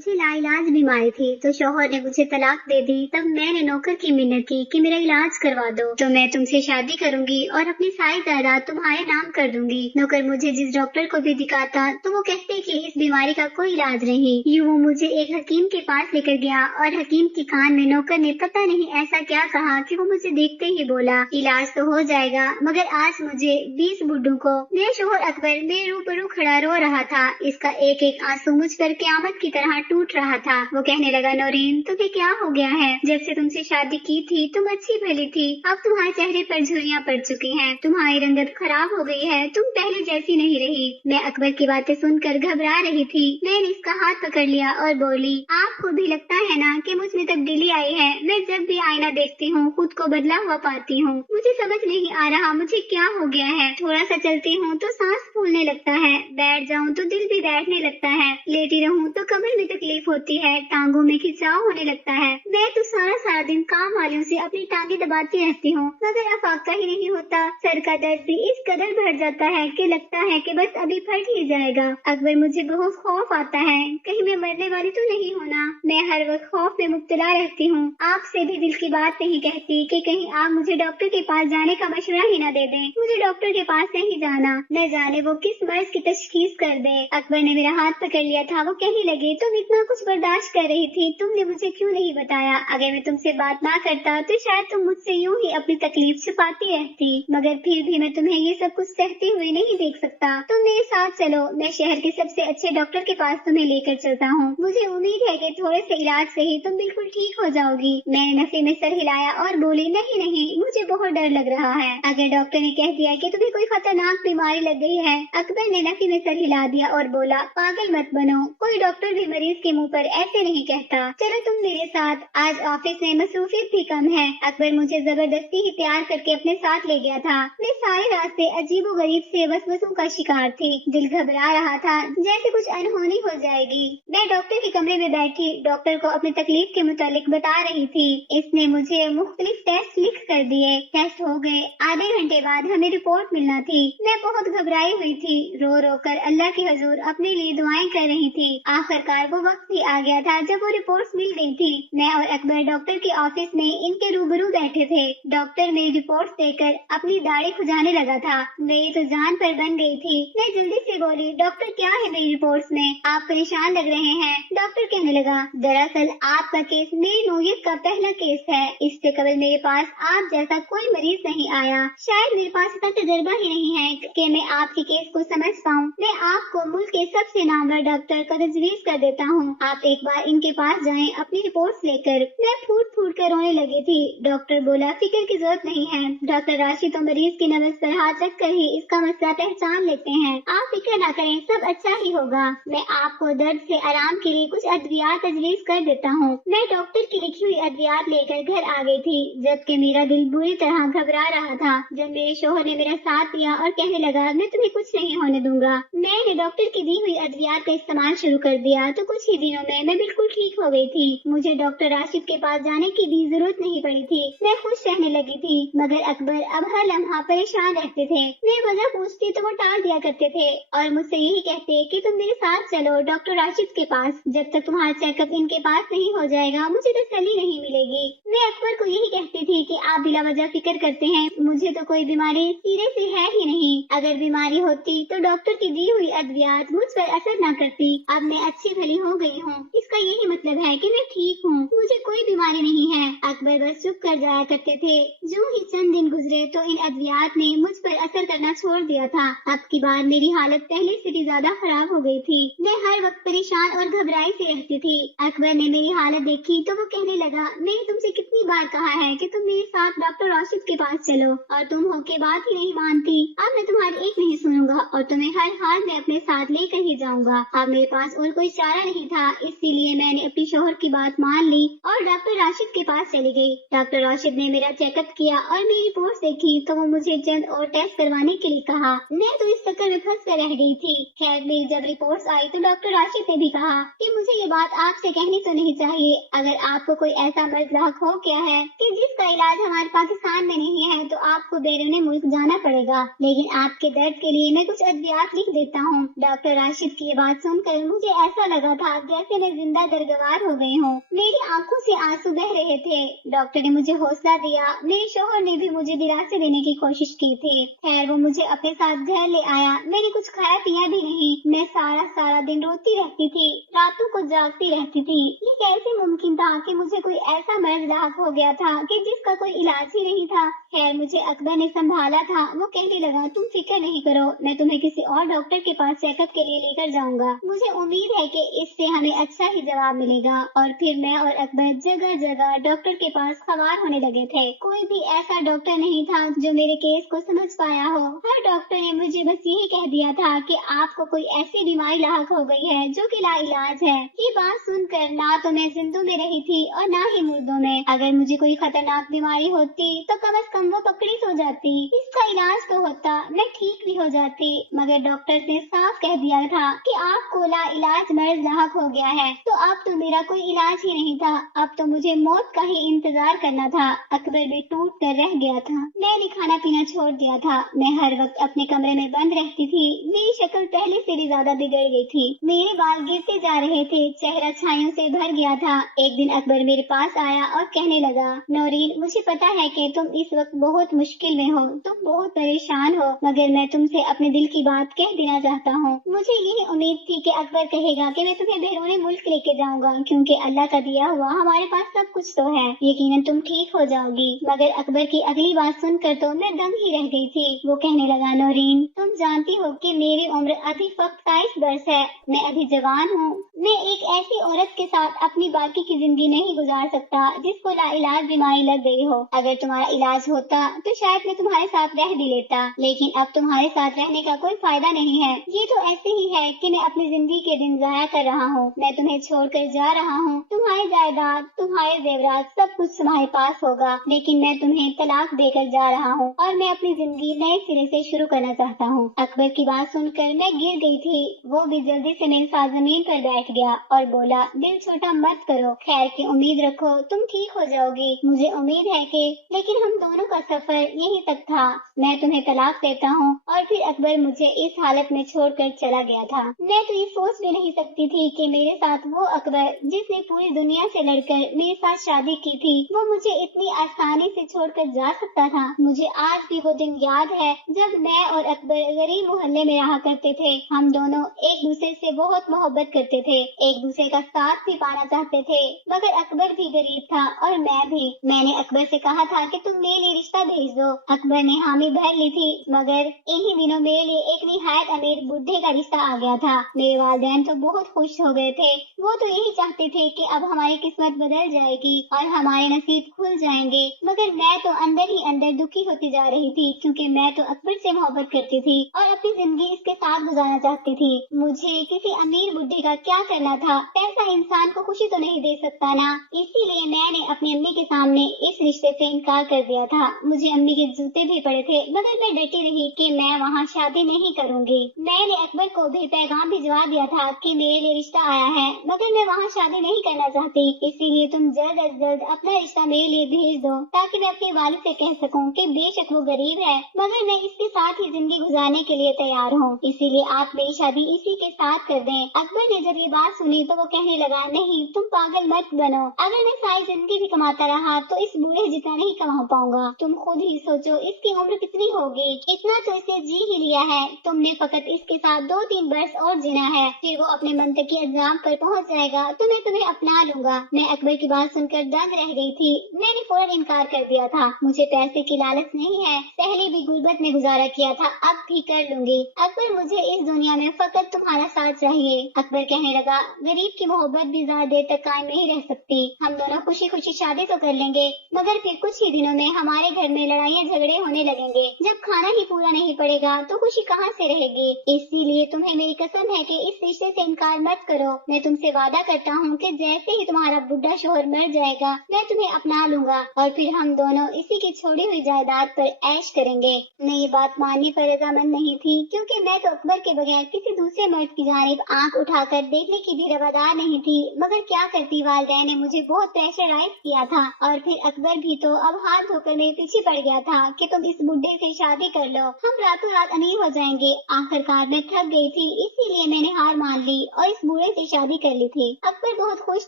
मुझे लाइलाज बीमारी थी तो शौहर ने मुझे तलाक दे दी। तब मैंने नौकर की मिन्नत की कि मेरा इलाज करवा दो तो मैं तुमसे शादी करूंगी और अपनी सारी जायदाद तुम्हारे नाम कर दूंगी। नौकर मुझे जिस डॉक्टर को भी दिखाता तो वो कहते कि इस बीमारी का कोई इलाज नहीं। यूं वो मुझे एक हकीम के पास लेकर गया और हकीम के कान में नौकर ने पता नहीं ऐसा क्या कहा कि वो मुझे देखते ही बोला, इलाज तो हो जाएगा मगर आज मुझे 20 बुड्ढों को। मेरा शौहर अकबर मेरे रूबरू खड़ा रो रहा था। इसका एक एक आंसू मुझ पर क़यामत की तरह टूट रहा था। वो कहने लगा, नौरीन तुम्हें क्या हो गया है? जब से तुमसे शादी की थी तुम अच्छी भली थी, अब तुम्हारे चेहरे पर झुर्रियां पड़ चुकी हैं, तुम्हारी रंगत खराब हो गई है, तुम पहले जैसी नहीं रही। मैं अकबर की बातें सुनकर घबरा रही थी। मैंने इसका हाथ पकड़ लिया और बोली, आपको भी लगता है ना कि मुझ में तब्दीली आई है? मैं जब भी आईना देखती हूँ खुद को बदला हुआ पाती हूँ। मुझे समझ नहीं आ रहा मुझे क्या हो गया है। थोड़ा सा चलती हूँ तो सांस फूलने लगता है, बैठ जाऊँ तो दिल भी बैठने लगता है, लेटी रहूँ तो कमर में तकलीफ होती है, टांगों में खिंचाव होने लगता है। मैं तो सारा दिन काम वालों से अपनी टांगे दबाती रहती हूँ मगर अफाका ही नहीं होता। सर का दर्द भी इस कदर बढ़ जाता है कि लगता है कि बस अभी फट ही जाएगा। अकबर मुझे बहुत खौफ आता है, कहीं मैं मरने वाली तो नहीं हूँ ना। मैं हर वक्त खौफ में मुब्तला रहती हूँ। आपसे भी दिल की बात नहीं कहती कि कहीं आप मुझे डॉक्टर के पास जाने का मशवरा ही न दे दें। मुझे डॉक्टर के पास नहीं जाना, न जाने वो किस मर्ज की तशखीस कर दे। अकबर ने मेरा हाथ पकड़ लिया था। वो कहने लगे, तुम इतना कुछ बर्दाश्त कर रही थी, तुमने मुझे क्यों नहीं बताया? अगर मैं तुमसे बात ना करता तो शायद तुम मुझसे यूं ही अपनी तकलीफ छुपाती रहती, मगर फिर भी मैं तुम्हें ये सब कुछ सहते हुए नहीं देख सकता। तुम मेरे साथ चलो, मैं शहर के सबसे अच्छे डॉक्टर के पास तुम्हें लेकर चलता हूँ। मुझे उम्मीद है कि थोड़े से इलाज से ही तुम बिल्कुल ठीक हो जाओगी। मैंने नफे में सर हिलाया और बोली, नहीं, मुझे बहुत डर लग रहा है। अगर डॉक्टर ने कह दिया कि तुम्हें कोई खतरनाक बीमारी लग गई है। अकबर ने नफी में सर हिला दिया और बोला, पागल मत बनो, कोई डॉक्टर भी मरीज के मुंह पर ऐसे नहीं कहता। चलो तुम मेरे साथ, आज ऑफिस में मसरूफियत भी कम है। अकबर मुझे जबरदस्ती ही तैयार करके अपने साथ ले गया था। मैं सारे रास्ते अजीबो गरीब से वसवसों का शिकार थी। दिल घबरा रहा था जैसे कुछ अनहोनी हो जाएगी। मैं डॉक्टर के कमरे में बैठी डॉक्टर को अपनी तकलीफ के मुतालिक बता रही थी। इसने मुझे मुख्तलिफ टेस्ट लिख कर दिए। टेस्ट हो गए। आधे घंटे बाद हमें रिपोर्ट मिलना थी। मैं बहुत घबराई हुई थी, रो रो कर अल्लाह के हजूर अपने लिए दुआएं कर रही थी। आखिरकार वो वक्त भी आ गया था जब वो रिपोर्ट्स मिल गई थी। मैं और अकबर डॉक्टर के ऑफिस में इनके रूबरू बैठे थे। डॉक्टर मेरी रिपोर्ट्स देखकर अपनी दाढ़ी खुजाने लगा था। मेरी तो जान पर बन गई थी। मैं जल्दी से बोली, डॉक्टर क्या है मेरी रिपोर्ट्स में? आप परेशान लग रहे हैं। डॉक्टर कहने लगा, दरअसल आपका केस मेरी नौयत का पहला केस है। इससे कबल मेरे पास आप जैसा कोई मरीज नहीं आया। शायद मेरे पास इतना तजर्बा ही नहीं है कि मैं आपके केस को समझ पाऊँ। मैं आपको मुल्क के सबसे नामवर डॉक्टर का तजवीज कर देता हूँ। आप एक बार इनके पास जाएं अपनी रिपोर्ट्स लेकर। मैं फूट फूट कर रोने लगी थी। डॉक्टर बोला, फिक्र की जरूरत नहीं है। डॉक्टर राशिद तो मरीज की नब्ज पर हाथ रख कर ही इसका मसला पहचान लेते हैं। आप फिक्र ना करें, सब अच्छा ही होगा। मैं आपको दर्द से आराम के लिए कुछ अद्वियात तजवीज कर देता हूँ। मैं डॉक्टर की लिखी हुई अद्वियात लेकर घर आ गई थी, जबकि मेरा दिल बुरी तरह घबरा रहा था। जब मेरे शौहर ने मेरा साथ दिया और कहने लगा, मैं तुम्हें कुछ नहीं होने दूंगा। मैंने डॉक्टर की दी हुई अद्वियात का इस्तेमाल शुरू कर दिया तो कुछ ही दिनों में मैं बिल्कुल ठीक हो गई थी। मुझे डॉक्टर राशिद के पास जाने की भी जरूरत नहीं पड़ी थी। मैं खुश रहने लगी थी, मगर अकबर अब हर लम्हा परेशान रहते थे। मैं वजह पूछती तो वो टाल दिया करते थे और मुझसे यही कहते कि तुम मेरे साथ चलो डॉक्टर राशिद के पास। जब तक तुम्हारा चेकअप इनके पास नहीं हो जाएगा मुझे तसल्ली नहीं मिलेगी। मैं अकबर को यही कहती थी कि आप बिला वजह फिक्र करते हैं, मुझे तो कोई बीमारी सिरे से है ही नहीं। अगर बीमारी होती तो डॉक्टर की दी हुई अद्वियात मुझ पर असर न करती। अब मैं अच्छी भली हो गई हूँ, इसका यही मतलब है कि मैं ठीक हूँ, मुझे कोई बीमारी नहीं है। अकबर बस चुप कर जाया करते थे। जो ही चंद दिन गुजरे तो इन अद्वियात ने मुझ पर असर करना छोड़ दिया था। अब की बार मेरी हालत पहले से भी ज्यादा खराब हो गई थी। मैं हर वक्त परेशान और घबराई से रहती थी। अकबर ने मेरी हालत देखी तो वो कहने लगा, मैंने तुमसे कितनी बार कहा है कि तुम मेरे साथ डॉक्टर राशिद के पास चलो और तुम होके बात ही नहीं मानती। अब मैं तुम्हारी एक नहीं सुनूंगा और तुम्हें हर हाल में अपने साथ लेकर ही जाऊंगा। अब मेरे पास और कोई चारा नहीं था, इसीलिए मैंने अपनी शौहर की बात मान ली और डॉक्टर राशिद के पास चली गई। डॉक्टर राशिद ने मेरा चेकअप किया और मेरी रिपोर्ट देखी तो वो मुझे चंद और टेस्ट करवाने के लिए कहा। मैं तो इस चक्कर में फंस कर रह गई थी। खैर मेरी जब रिपोर्ट्स आई तो डॉक्टर राशिद ने भी कहा कि मुझे ये बात आपसे कहनी तो नहीं चाहिए। अगर आपको कोई ऐसा मर्ज लाक हो गया है कि जिसका इलाज हमारे पाकिस्तान में नहीं है तो आपको बैरून मुल्क जाना पड़ेगा, लेकिन आपके दर्द के लिए मैं कुछ अद्वियात लिख देता हूँ। डॉक्टर राशिद की ये बात सुनकर मुझे ऐसा लगा था जैसे मैं जिंदा दरगवार हो गई हूँ। मेरी आंखों से आंसू बह रहे थे। डॉक्टर ने मुझे हौसला दिया। मेरे शौहर ने भी मुझे दिलासे देने की कोशिश की थी। खैर वो मुझे अपने साथ घर ले आया। मैंने कुछ खाया पिया भी नहीं। मैं सारा सारा दिन रोती रहती थी, रातों को जागती रहती थी। ये कैसे मुमकिन था कि मुझे कोई ऐसा मर्ज लाक हो गया था कि जिसका कोई इलाज ही नहीं था। खैर मुझे अकबर ने संभाला था। वो कहने लगा, तुम फिक्र नहीं करो, मैं तुम्हें किसी और डॉक्टर के पास चेकअप के लिए लेकर जाऊंगा। मुझे उम्मीद है कि इससे हमें अच्छा ही जवाब मिलेगा। और फिर मैं और अकबर जगह जगह डॉक्टर के पास सवार होने लगे थे। कोई भी ऐसा डॉक्टर नहीं था जो मेरे केस को समझ पाया हो। हर डॉक्टर ने मुझे बस यही कह दिया था कि आपको कोई ऐसी बीमारी लाक हो गई है जो कि लाइलाज है। ये बात सुनकर ना तो मैं जिंदों में रही थी और ना ही मुर्दों में। अगर मुझे कोई खतरनाक बीमारी होती तो कम से कम वो पकड़ी हो जाती, इसका इलाज तो होता, मैं ठीक भी हो जाती। मगर डॉक्टर ने साफ कह दिया था कि आपको लाइलाज मर्ज लाक हो गया है। तो अब तो मेरा कोई इलाज ही नहीं था, अब तो मुझे मौत का ही इंतजार करना था। अकबर भी टूट कर रह गया था। मैंने खाना पीना छोड़ दिया था। मैं हर वक्त अपने कमरे में बंद रहती थी। मेरी शक्ल पहले से भी ज्यादा बिगड़ गई थी। मेरे बाल गिरते जा रहे थे, चेहरा छाइयों से भर गया था। एक दिन अकबर मेरे पास आया और कहने लगा, नौरीन, मुझे पता है कि तुम इस वक्त बहुत मुश्किल में हो, तुम बहुत परेशान हो, मगर मैं तुमसे अपने दिल की बात कह देना चाहता हूँ। मुझे यही उम्मीद थी कि अकबर कहेगा कि मैं तुम्हें बैरूनी मुल्क लेके जाऊंगा, क्योंकि अल्लाह का दिया हुआ हमारे पास सब कुछ तो है, यकीनन तुम ठीक हो जाओगी। मगर अकबर की अगली बात सुनकर तो मैं दंग ही रह गई थी। वो कहने लगा, नौरीन, तुम जानती हो कि मेरी उम्र अभी फक्त 22 वर्ष है, मैं अभी जवान हूँ। मैं एक ऐसी औरत के साथ अपनी बाकी की जिंदगी नहीं गुजार सकता जिसको लाइलाज बीमारी लग गई हो। अगर तुम्हारा इलाज होता तो शायद मैं तुम्हारे साथ रह भी लेता, लेकिन अब तुम्हारे साथ रहने का कोई फायदा नहीं है। ये तो ऐसे ही है कि मैं अपनी जिंदगी के दिन जाया कर रहा हूँ। मैं तुम्हें छोड़कर जा रहा हूँ। तुम्हारी जायदाद, तुम्हारे जेवरात, सब कुछ तुम्हारे पास होगा, लेकिन मैं तुम्हें तलाक देकर जा रहा हूँ और मैं अपनी जिंदगी नए सिरे से शुरू करना चाहता हूँ। अकबर की बात सुनकर मैं गिर गई थी। वो भी जल्दी से मेरे साथ जमीन पर बैठ गया और बोला, दिल छोटा मत करो, खैर की उम्मीद रखो, तुम ठीक हो जाओगी। मुझे उम्मीद है कि, लेकिन हम दोनों का सफर यहीं तक था। मैं तुम्हें तलाक देता हूँ। और फिर अकबर मुझे इस हालत में छोड़कर चला गया था। मैं तो ये सोच भी नहीं सकती थी कि मेरे साथ वो अकबर जिसने पूरी दुनिया से लड़कर मेरे साथ शादी की थी, वो मुझे इतनी आसानी से छोड़कर जा सकता था। मुझे आज भी वो दिन याद है जब मैं और अकबर गरीब मोहल्ले में रहा करते थे। हम दोनों एक दूसरे से बहुत मोहब्बत करते थे, एक दूसरे का साथ भी पाना चाहते थे, मगर अकबर भी गरीब था और मैं भी। मैंने अकबर से कहा था कि तुम मेरे लिए रिश्ता भेज दो। अकबर ने हामी भर ली थी, मगर इन्हीं दिनों मेरे लिए एक निहायत अमीर बुढ़े का रिश्ता आ गया था। मेरे वालिदैन तो बहुत खुश हो गए थे। वो तो यही चाहते थे कि अब हमारी किस्मत बदल जाएगी और हमारे नसीब खुल जाएंगे, मगर मैं तो अंदर ही अंदर दुखी होती जा रही थी, क्योंकि मैं तो अकबर से मोहब्बत करती थी और अपनी जिंदगी इसके साथ गुजारना चाहती थी। मुझे किसी अमीर बुढ़े का क्या करना था? पैसा इंसान को खुशी तो नहीं दे सकता ना। इसीलिए मैंने अपनी अम्मी के सामने इस रिश्ते से इनकार कर दिया था। मुझे अम्मी के जूते भी पड़े थे, मगर मैं डटी रही कि मैं वहाँ शादी नहीं करूँगी। मैंने अकबर को भी पैगाम भिजवा दिया था कि मेरे लिए रिश्ता आया है, मगर मैं वहाँ शादी नहीं करना चाहती। इसीलिए तुम जल्द अज जल्द अपना रिश्ता मेरे लिए भेज दो, ताकि मैं अपने वालिद से कह सकूँ कि बेशक वो गरीब है, मगर मैं इसके साथ ही जिंदगी गुजारने के लिए तैयार हूँ। इसीलिए आप मेरी शादी इसी के साथ कर दें। अकबर ने जब ये बात सुनी तो वो कहने लगा, नहीं, तुम पागल मत बनो। अगर मैं सारी जिंदगी भी कमाता रहा तो इस बूढ़े जितना नहीं कमा पाऊंगा। तुम खुद ही सोचो, इसकी उम्र कितनी होगी? इतना तो इसे जी ही लिया है। तुमने फकत इसके साथ 2-3 बरस और जीना है, फिर वो अपने मंतकी अंजाम पर पहुंच जाएगा तो मैं तुम्हें अपना लूंगा। मैं अकबर की बात सुनकर दंग रह गई थी। मैंने फौरन इनकार कर दिया था। मुझे पैसे की लालच नहीं है, पहले भी गुर्बत में गुजारा किया था, अब भी कर लूंगी। अकबर, मुझे इस दुनिया में फकत तुम्हारा साथ चाहिए। अकबर कहने लगा, गरीब की मोहब्बत भी ज्यादा देर तक कायम नहीं रह सकती। हम दोनों खुशी खुशी शादी तो कर लेंगे, मगर फिर कुछ ही दिनों में हमारे घर में लड़ाइयाँ झगड़े होने लगेंगे। जब खाना ही पूरा नहीं पड़ेगा तो खुशी कहाँ से रहेगी? इसीलिए तुम्हें मेरी कसम है कि इस रिश्ते से इनकार मत करो। मैं तुमसे वादा करता हूँ हूँ कि जैसे ही तुम्हारा बुढ़ा शोहर मर जाएगा मैं तुम्हें अपना लूंगा और फिर हम दोनों इसी की छोड़ी हुई जायदाद पर ऐश करेंगे। मैं ये बात मानने पर रजामंद नहीं थी, क्योंकि मैं तो अकबर के बगैर किसी दूसरे मर्द की जानिब आंख उठाकर देखने की भी रवादार नहीं थी। मगर क्या करती, वालिदैन ने मुझे बहुत प्रेशराइज किया था और फिर अकबर भी तो अब हाथ धोकर मेरे पीछे पड़ गया था कि तुम इस बुढ़े से शादी कर लो, हम रातों रात अमीर हो जाएंगे। आखिरकार मैं थक गई थी, इसीलिए मैंने हार मान ली और इस बूढ़े से शादी कर ली थी। अकबर बहुत खुश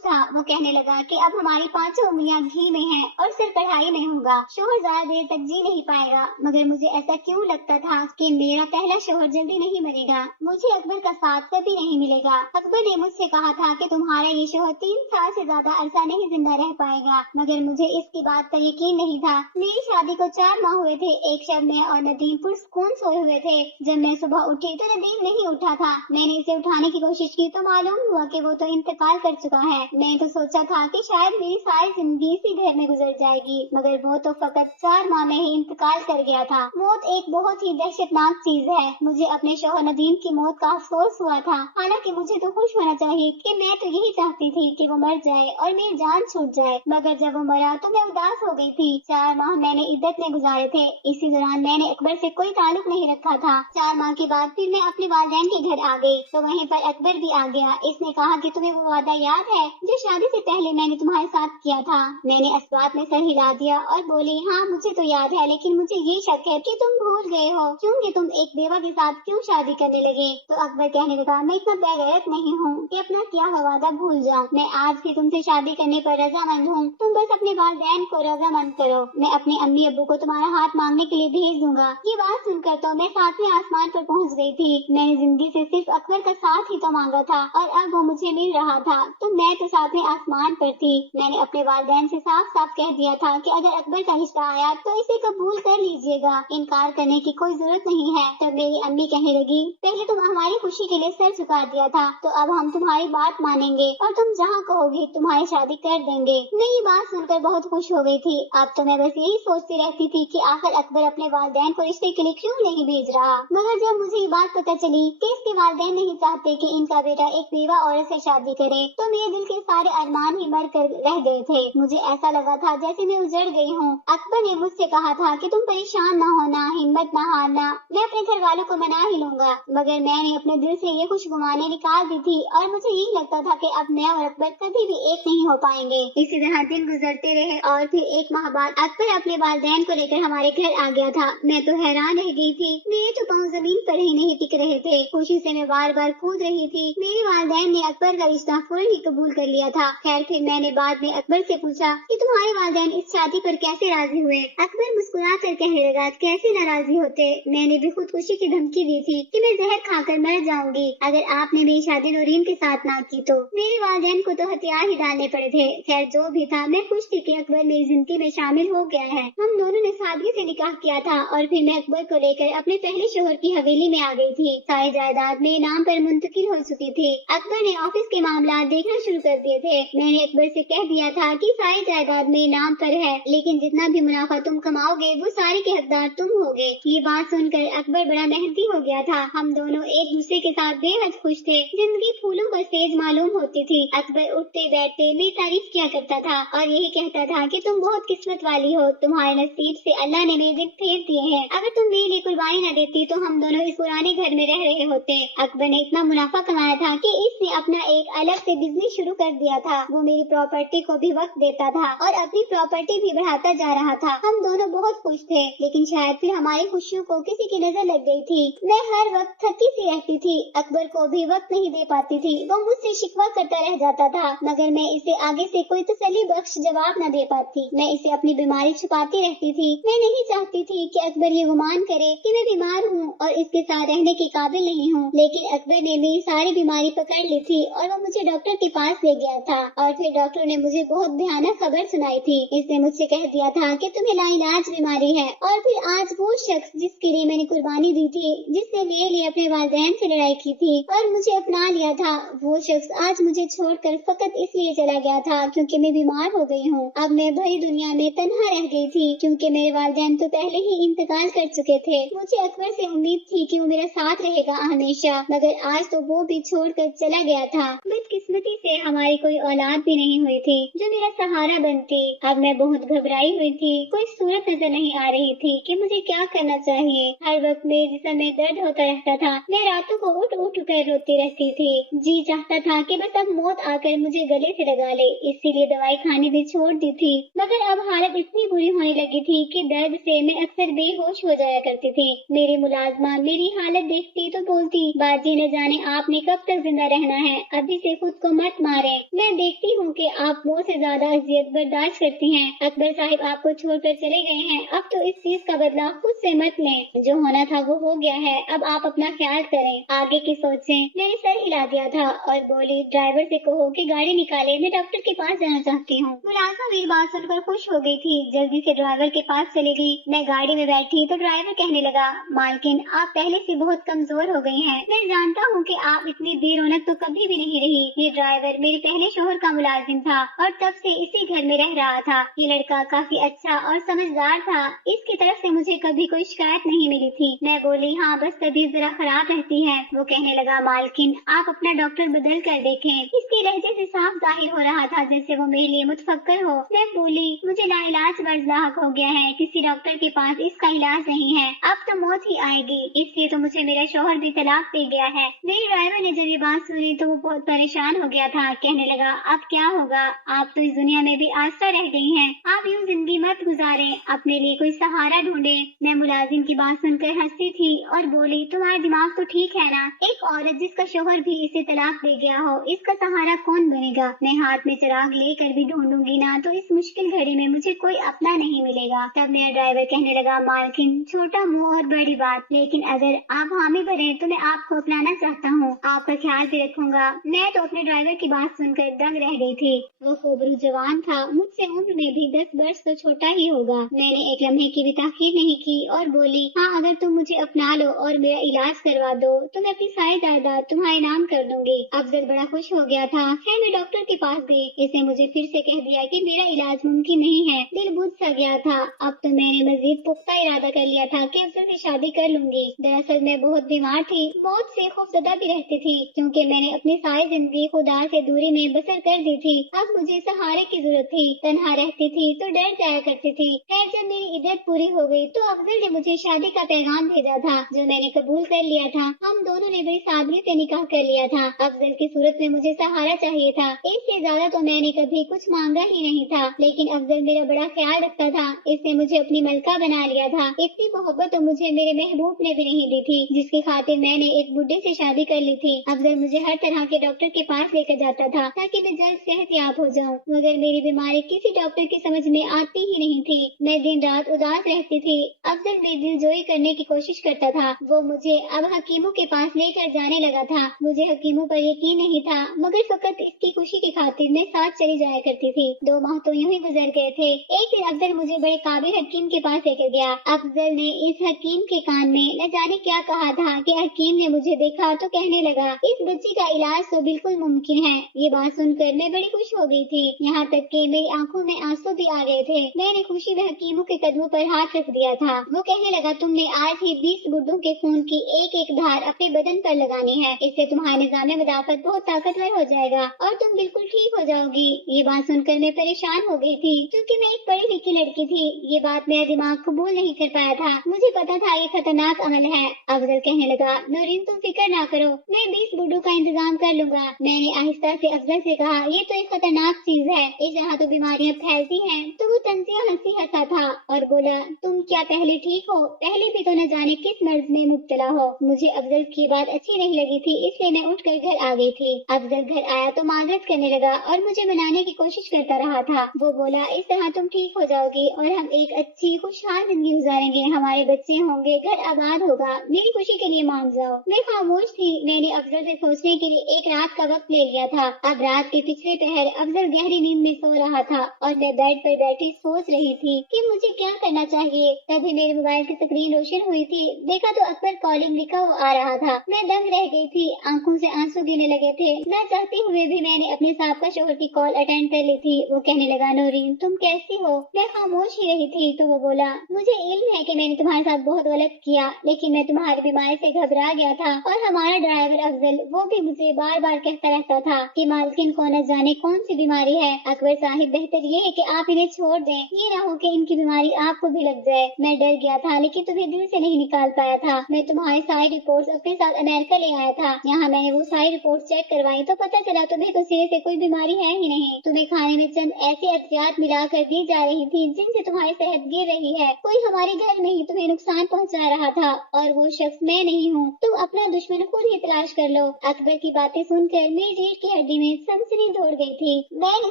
था। वो कहने लगा कि अब हमारी पांचों उंगलियां घी में हैं और सिर कढ़ाई में होगा। शोहर ज्यादा देर तक जी नहीं पाएगा। मगर मुझे ऐसा क्यों लगता था कि मेरा पहला शोहर जल्दी नहीं मरेगा, मुझे अकबर का साथ कभी नहीं मिलेगा। अकबर ने मुझसे कहा था कि तुम्हारा ये शोहर 3 साल से ज्यादा अरसा नहीं जिंदा रह पाएगा, मगर मुझे इसकी बात पर यकीन नहीं था। मेरी शादी को 4 माह हुए थे। एक शब मैं और नदीम पुरसकून सोए हुए थे। जब मैं सुबह उठी तो नदीम नहीं उठा था। मैंने इसे उठाने की कोशिश की तो मालूम हुआ कि वो तो इंतकाल कर चुका है। मैं तो सोचा था कि शायद मेरी सारी जिंदगी इसी घर में गुजर जाएगी, मगर वो तो फकत 4 माह में ही इंतकाल कर गया था। मौत एक बहुत ही दहशतनाक चीज है। मुझे अपने शौहर नदीम की मौत का अफसोस हुआ था। हालांकि मुझे तो खुश होना चाहिए कि मैं तो यही चाहती थी कि वो मर जाए और मेरी जान छूट जाए, मगर जब वो मरा तो मैं उदास हो गई थी। 4 माह मैंने इद्दत में गुजारे थे। इसी दौरान मैंने अकबर से कोई ताल्लुक नहीं रखा था। 4 माह के बाद फिर मैं अपने वालिदैन के घर आ गई तो वहीं पर अकबर भी आ गया। इसने कहा कि तुम्हें वो वादा याद है जो शादी से पहले मैंने तुम्हारे साथ किया था? मैंने अस्बात में सर हिला दिया और बोली, हाँ मुझे तो याद है, लेकिन मुझे ये शक है कि तुम भूल गए हो क्योंकि तुम एक बेवा के साथ क्यों शादी करने लगे। तो अकबर कहने लगा, मैं इतना बेगैरत नहीं हूँ कि अपना किया हुआ वादा भूल जाऊँ। मैं आज भी तुमसे शादी करने पर रजामंद हूँ। तुम बस अपने वालिदैन को रजामंद करो। मैं अपने अम्मी अब्बू को तुम्हारा हाथ मांगने के लिए भेज दूंगा। ये बात सुनकर तो मैं 7वें आसमान पर पहुँच गई थी। मैंने जिंदगी से सिर्फ अकबर का साथ ही तो मांगा था और अब वो मुझे मिल रहा था तो मैं तो 7वें आसमान पर थी। मैंने अपने वालिदैन से साफ साफ कह दिया था कि अगर अकबर का रिश्ता आया तो इसे कबूल कर लीजिएगा, इनकार करने की कोई जरूरत नहीं है। तो मेरी अम्मी कहने लगी, पहले तुम हमारी खुशी के लिए सर झुका दिया था तो अब हम तुम्हारी बात मानेंगे और तुम जहाँ कहोगी तुम्हारी शादी कर देंगे। मैं ये बात सुनकर बहुत खुश हो गई थी। अब तो मैं बस यही सोचती रहती थी कि आखिर अकबर अपने वालिदैन को रिश्ते के लिए क्यों नहीं भेज रहा। मगर जब मुझे ये बात पता चली कि इसके वालिदैन नहीं चाहते कि इनका बेटा एक बेवा औरत से शादी करे तो मेरे दिल के सारे अरमान ही मर कर रह गए थे। मुझे ऐसा लगा था जैसे मैं उजड़ गई हूँ। अकबर ने मुझसे कहा था कि तुम परेशान न होना, हिम्मत न हारना, मैं अपने घर वालों को मना ही लूंगा। मगर मैंने अपने दिल से ये खुशगुमानी निकाल दी थी और मुझे यही लगता था कि अब मैं और अकबर कभी भी एक नहीं हो पाएंगे। इसी तरह दिन गुजरते रहे और फिर 1 माह बाद अकबर अपने वालिदैन को लेकर हमारे घर आ गया था। मैं तो हैरान रह गई थी। मेरे तो पाँव जमीन पर ही नहीं टिक रहे थे। खुशी से मैं बार बार कूद रही थी। मेरे वालिदैन ने अकबर का रिश्ता फौरन ही कबूल कर लिया था। खैर फिर मैंने बाद में अकबर से पूछा कि तुम्हारे वालिदैन इस शादी पर कैसे राजी हुए। अकबर मुस्कुरा कर कहने लगा, कैसे नाराजी होते, मैंने भी खुदकुशी की धमकी दी थी कि मैं जहर खाकर मर जाऊंगी अगर आपने मेरी शादी नूरीन के साथ ना की तो। मेरे वालिदैन को तो हथियार ही डालने पड़े थे। खैर जो भी था, मैं खुश थी कि अकबर मेरी जिंदगी में शामिल हो गया है। हम दोनों ने सादगी से निकाह किया था और फिर मैं अकबर को लेकर अपने पहले शोहर की हवेली में आ गई थी। सारी जायदाद मेरे नाम पर मुंतकिल हो चुकी थी। अकबर ने ऑफिस के मामला देखना शुरू कर दिए थे। मैंने अकबर से कह दिया था कि सारी जायदाद मेरे नाम पर है, लेकिन जितना भी मुनाफा तुम कमाओगे वो सारे के हकदार तुम होगे। ये बात सुनकर अकबर बड़ा मेहनती हो गया था। हम दोनों एक दूसरे के साथ बेहद खुश थे। जिंदगी फूलों पर सेज मालूम होती थी। अकबर उठते बैठते मेरी तारीफ किया करता था और यही कहता था कि तुम बहुत किस्मत वाली हो, तुम्हारे नसीब से अल्लाह ने मेरे दिन फेर दिए हैं। अगर तुम मेरे लिए कुर्बानी न देती तो हम दोनों इस पुराने घर में रह रहे होते। अकबर ने इतना मुनाफा कमाया था कि इसने अपना एक अलग से बिजनेस शुरू कर दिया था। वो मेरी प्रॉपर्टी को भी वक्त देता था और अपनी प्रॉपर्टी भी बढ़ाता जा रहा था। हम दोनों बहुत खुश थे, लेकिन शायद फिर हमारी खुशियों को किसी की नजर लग गई थी। मैं हर वक्त थकी सी रहती थी। अकबर को भी वक्त नहीं दे पाती थी। वो मुझसे शिकवा करता रह जाता था, मगर मैं इसे आगे से कोई तसल्ली बख्श जवाब न दे पाती। मैं इसे अपनी बीमारी छुपाती रहती थी। मैं नहीं चाहती थी कि अकबर ये गुमान करे कि मैं बीमार हूँ और इसके साथ रहने के काबिल नहीं हूँ, लेकिन अकबर ने मेरी सारी बीमारी पकड़ ली थी और वो मुझे डॉक्टर के पास ले गया था और फिर डॉक्टर ने मुझे बहुत भयानक खबर सुनाई थी। इसने मुझसे कह दिया था कि तुम्हें लाइलाज बीमारी है। और फिर आज वो शख्स जिसके लिए मैंने कुर्बानी दी थी, जिसने मेरे लिए अपने वालिदैन से लड़ाई की थी और मुझे अपना लिया था, वो शख्स आज मुझे छोड़कर फकत इसलिए चला गया था क्योंकि मैं बीमार हो गई हूँ। अब मैं भरी दुनिया में तन्हा रह गई थी क्योंकि मेरे वालिदैन तो पहले ही इंतकाल कर चुके थे। मुझे अकबर से उम्मीद थी कि वो मेरा साथ रहेगा हमेशा, मगर आज तो वो भी छोड़कर चला गया था। बदकिस्मती गलती से हमारी कोई औलाद भी नहीं हुई थी जो मेरा सहारा बनती। अब मैं बहुत घबराई हुई थी, कोई सूरत नजर नहीं आ रही थी कि मुझे क्या करना चाहिए। हर वक्त मेरे जिस्म में दर्द होता रहता था, मैं रातों को उठ उठ कर रोती रहती थी। जी चाहता था कि बस अब मौत आकर मुझे गले से लगा ले, इसीलिए दवाई खानी भी छोड़ दी थी। मगर अब हालत इतनी बुरी होने लगी थी कि दर्द से मैं अक्सर बेहोश हो जाया करती थी। मेरी मुलाजमा मेरी हालत देखती तो बोलती, बाजी न जाने आपने कब तक जिंदा रहना है, अभी से खुद को मत मारे। मैं देखती हूँ कि आप मुझ से ज्यादा अजियत बर्दाश्त करती हैं। अकबर साहिब आपको छोड़कर चले गए हैं, अब तो इस चीज का बदला खुद से मत लें। जो होना था वो हो गया है, अब आप अपना ख्याल करें, आगे की सोचें। मैंने सर हिला दिया था और बोली, ड्राइवर से कहो कि गाड़ी निकाले, मैं डॉक्टर के पास जाना चाहती हूँ। मुलाजिमा मेरी बात सुनकर खुश हो गई थी, जल्दी से ड्राइवर के पास चली गई। मैं गाड़ी में बैठी तो ड्राइवर कहने लगा, मालकिन आप पहले से बहुत कमजोर हो गई हैं। मैं जानता हूँ कि आप इतनी बेरौनक तो कभी भी नहीं रही। ये ड्राइवर मेरे पहले शोहर का मुलाजिम था और तब से इसी घर में रह रहा था। ये लड़का काफी अच्छा और समझदार था, इसकी तरफ से मुझे कभी कोई शिकायत नहीं मिली थी। मैं बोली, हाँ बस तबीयत जरा खराब रहती है। वो कहने लगा, मालकिन आप अपना डॉक्टर बदल कर देखें। इसके लहजे से साफ जाहिर हो रहा था जैसे वो मेरे लिए मुतफक्कर हो। मैं बोली, मुझे लाइलाज बर्दाश्त हो गया है, किसी डॉक्टर के पास इसका इलाज नहीं है, अब तो मौत ही आएगी, इसलिए तो मुझे मेरा शोहर भी तलाक दे गया है। मेरे ड्राइवर ने जब ये बात सुनी तो वो बहुत परेशान हो गया था। कहने लगा, अब क्या होगा, आप तो इस दुनिया में भी आसरा रह गई हैं, आप यूँ जिंदगी मत गुजारें, अपने लिए कोई सहारा ढूंढे। मैं मुलाजिम की बात सुनकर हंसी थी और बोली, तुम्हारा दिमाग तो ठीक है ना, एक औरत जिसका शोहर भी इसे तलाक दे गया हो, इसका सहारा कौन बनेगा। मैं हाथ में चिराग लेकर भी ढूंढूंगी ना तो इस मुश्किल घड़ी में मुझे कोई अपना नहीं मिलेगा। तब मेरा ड्राइवर कहने लगा, मालकिन छोटा मुंह और बड़ी बात, लेकिन अगर आप हामी भरे तो मैं आपको अपनाना चाहता हूँ, आपका ख्याल भी रखूंगा। मैं तो अपने ड्राइवर की बात सुनकर दंग रह गई थी। वो खूबरू जवान था, मुझसे उम्र में भी 10 वर्ष तो छोटा ही होगा। मैंने एक लम्हे की भी ताखीर नहीं की और बोली, हाँ अगर तुम मुझे अपना लो और मेरा इलाज करवा दो तो मैं अपनी सारी जायदाद तुम्हारे नाम कर दूंगी। अफजल बड़ा खुश हो गया था। खैर मैं डॉक्टर के पास गई, इसने मुझे फिर से कह दिया कि मेरा इलाज मुमकिन नहीं है। दिल बुझ सा गया था। अब तो मैंने मजीद पुख्ता इरादा कर लिया था कि अफजल से शादी कर लूंगी। दरअसल मैं बहुत बीमार थी, मौत से खौफजदा भी रहती थी, क्योंकि मैंने अपनी सारी जिंदगी खुदा से दूरी में बसर कर दी थी। अब मुझे सहारे की जरूरत थी। तन्हा रहती थी तो डर जाया करती थी। खैर जब मेरी इद्दत पूरी हो गई तो अफजल ने मुझे शादी का पैगाम भेजा था, जो मैंने कबूल कर लिया था। हम दोनों ने बड़ी सादगी से निकाह कर लिया था। अफजल की सूरत में मुझे सहारा चाहिए था, इससे ज्यादा तो मैंने कभी कुछ मांगा ही नहीं था, लेकिन अफजल मेरा बड़ा ख्याल रखता था। इसने मुझे अपनी मलका बना लिया था। इतनी मोहब्बत तो मुझे मेरे महबूब ने भी नहीं दी थी, जिसकी खातिर मैंने एक बुढ़े से शादी कर ली थी। अफजल मुझे हर तरह के डॉक्टर के पास लेकर जाता था ताकि मैं जल्द सेहतयाब हो जाऊं, मगर मेरी बीमारी किसी डॉक्टर की समझ में आती ही नहीं थी। मैं दिन रात उदास रहती थी। अफजल मेरी दिलजोई करने की कोशिश करता था। वो मुझे अब हकीमों के पास लेकर जाने लगा था। मुझे हकीमों पर यकीन नहीं था, मगर फकत इसकी खुशी की खातिर मैं साथ चली जाया करती थी। 2 माह तो यूं ही गुजर गए थे। एक दिन अफजल मुझे बड़े काबिल हकीम के पास लेकर गया। अफजल ने इस हकीम के कान में न जाने क्या कहा था कि हकीम ने मुझे देखा तो कहने लगा, इस बच्ची का इलाज तो बिल्कुल मुमकिन है। ये बात सुनकर मैं बड़ी खुश हो गई थी, यहाँ तक कि मेरी आंखों में आंसू भी आ गए थे। मैंने खुशी में हकीमों के कदमों पर हाथ रख दिया था। वो कहने लगा, तुमने आज ही 20 बुड्ढों के खून की एक एक धार अपने बदन पर लगानी है, इससे तुम्हारा निजाम मदाफत बहुत ताकतवर हो जाएगा और तुम बिल्कुल ठीक हो जाओगी। ये बात सुनकर मैं परेशान हो गई थी, क्योंकि मैं एक पढ़ी लिखी लड़की थी। ये बात मेरा दिमाग कबूल नहीं कर पाया था। मुझे पता था ये खतरनाक अमल है। अफजल कहने लगा, नूरीन तुम फिक्र ना करो, मैं 20 बुड्ढों का इंतजाम कर लूंगा। मैंने आहिस्ता से अफजल से कहा, ये तो एक खतरनाक चीज है, इस यहाँ तो बीमारियाँ फैलती हैं। तो वो तंजिया हंसी हंसा था और बोला, तुम क्या पहले ठीक हो? पहले भी तो न जाने किस मर्ज में मुब्तला हो। मुझे अफजल की बात अच्छी नहीं लगी थी, इसलिए मैं उठकर घर आ गई थी। अफजल घर आया तो माजरत करने लगा और मुझे मनाने की कोशिश करता रहा था। वो बोला, इस तरह तुम ठीक हो जाओगी और हम एक अच्छी खुशहाल जिंदगी गुजारेंगे, हमारे बच्चे होंगे, घर आबाद होगा, मेरी खुशी के लिए मान जाओ। मैं खामोश थी। मैंने अफजल से सोचने के लिए एक रात का वक्त ले लिया था। अब रात के पिछले पहर अफजल गहरी नींद में सो रहा था और मैं बेड पर बैठी सोच रही थी कि मुझे क्या करना चाहिए। तभी मेरे मोबाइल की स्क्रीन रोशन हुई थी। देखा तो अकबर कॉलिंग लिखा हुआ आ रहा था। मैं दंग रह गई थी, आंखों से आंसू गिरने लगे थे। न चाहते हुए भी मैंने अपने साहब का शोहर की कॉल अटेंड कर ली थी। वो कहने लगा, नौरीन तुम कैसी हो? मैं खामोश ही रही थी तो वो बोला, मुझे इल्म है कि मैंने तुम्हारे साथ बहुत गलत किया, लेकिन मैं तुम्हारी बीमारी से घबरा गया था और हमारा ड्राइवर अफजल वो भी मुझे बार बार कहता रहता था कि मालकिन को न जाने कौन सी बीमारी है। अकबर साहिब बेहतर ये है कि आप इन्हें छोड़ दें, ये ना हो कि इनकी बीमारी आपको भी लग जाए। मैं डर गया था लेकिन तुम्हें दिल से नहीं निकाल पाया था। मैं तुम्हारी सारी रिपोर्ट्स अपने साथ अमेरिका ले आया था। यहाँ मैंने वो सारी रिपोर्ट चेक करवाई तो पता चला तुम्हें तो सिरे से कोई बीमारी है ही नहीं। तुम्हें खाने में चंद ऐसी अद्वियात मिला कर दी जा रही थी जिनसे तुम्हारी सेहत गिर रही है। कोई हमारे घर में ही तुम्हें नुकसान पहुँचा रहा था और वो शख्स मैं नहीं हूँ। तुम अपना दुश्मन खुद ही तलाश कर लो। अकबर की बातें सुनकर मेरी रीढ़ की हड्डी में सनसनी दौड़ गई थी। मैंने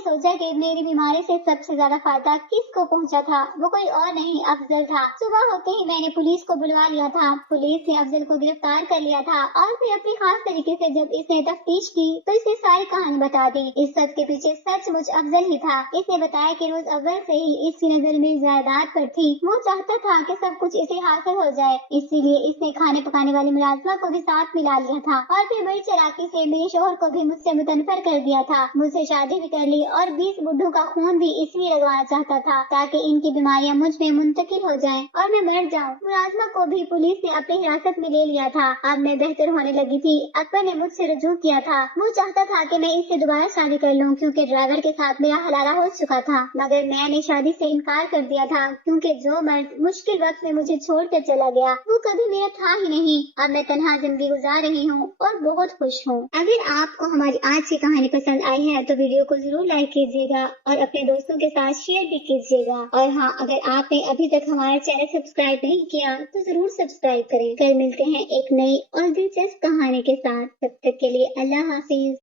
सोचा कि मेरी बीमारी से सबसे ज्यादा फायदा किसको पहुँचा था? वो कोई और नहीं अफजल था। सुबह होते ही मैंने पुलिस को बुलवा लिया था। पुलिस ने अफजल को गिरफ्तार कर लिया था और फिर अपनी खास तरीके से जब इसने तफ्तीश की तो इसने सारी कहानी बता दी। इस सब के पीछे सचमुच अफजल ही था। इसने बताया कि रोज अव्वल से ही इसकी नजर मेरी जायदाद पर थी। वो चाहता था कि सब कुछ इसे हासिल हो जाए, इसीलिए इसने खाने पकाने वाली मुलाजिमा को भी साथ मिला लिया था और फिर बड़ी चालाकी से मेरे शोहर को भी मुझसे मुतनफर कर दिया था। मुझसे शादी भी कर ली और 20 बुढ़ों का खून भी इसलिए लगवाना चाहता था ताकि इनकी बीमारियां मुझ में मुंतकिल हो जाएं और मैं मर जाऊं। मुलाजिमा को भी पुलिस ने अपनी हिरासत में ले लिया था। अब मैं बेहतर होने लगी थी। अकबर ने मुझसे रजू किया था। वो चाहता था कि मैं इससे दोबारा शादी कर लूं क्योंकि ड्राइवर के साथ मेरा हलाला हो चुका था, मगर मैंने शादी से इनकार कर दिया था क्योंकि जो मर्द मुश्किल वक्त में मुझे छोड़कर चला गया वो कभी मेरा था ही नहीं। अब मैं तन्हा जिंदगी गुजार रही हूँ और बहुत खुश हूँ। अगर आपको हमारी आज की कहानी पसंद आई है तो वीडियो को जरूर लाइक कीजिएगा और अपने दोस्तों के साथ शेयर भी कीजिएगा। और हाँ, अगर आपने अभी तक हमारा चैनल सब्सक्राइब नहीं किया तो जरूर सब्सक्राइब करें। कल मिलते हैं एक नई और दिलचस्प कहानी के साथ। तब तक के लिए अल्लाह हाफिज।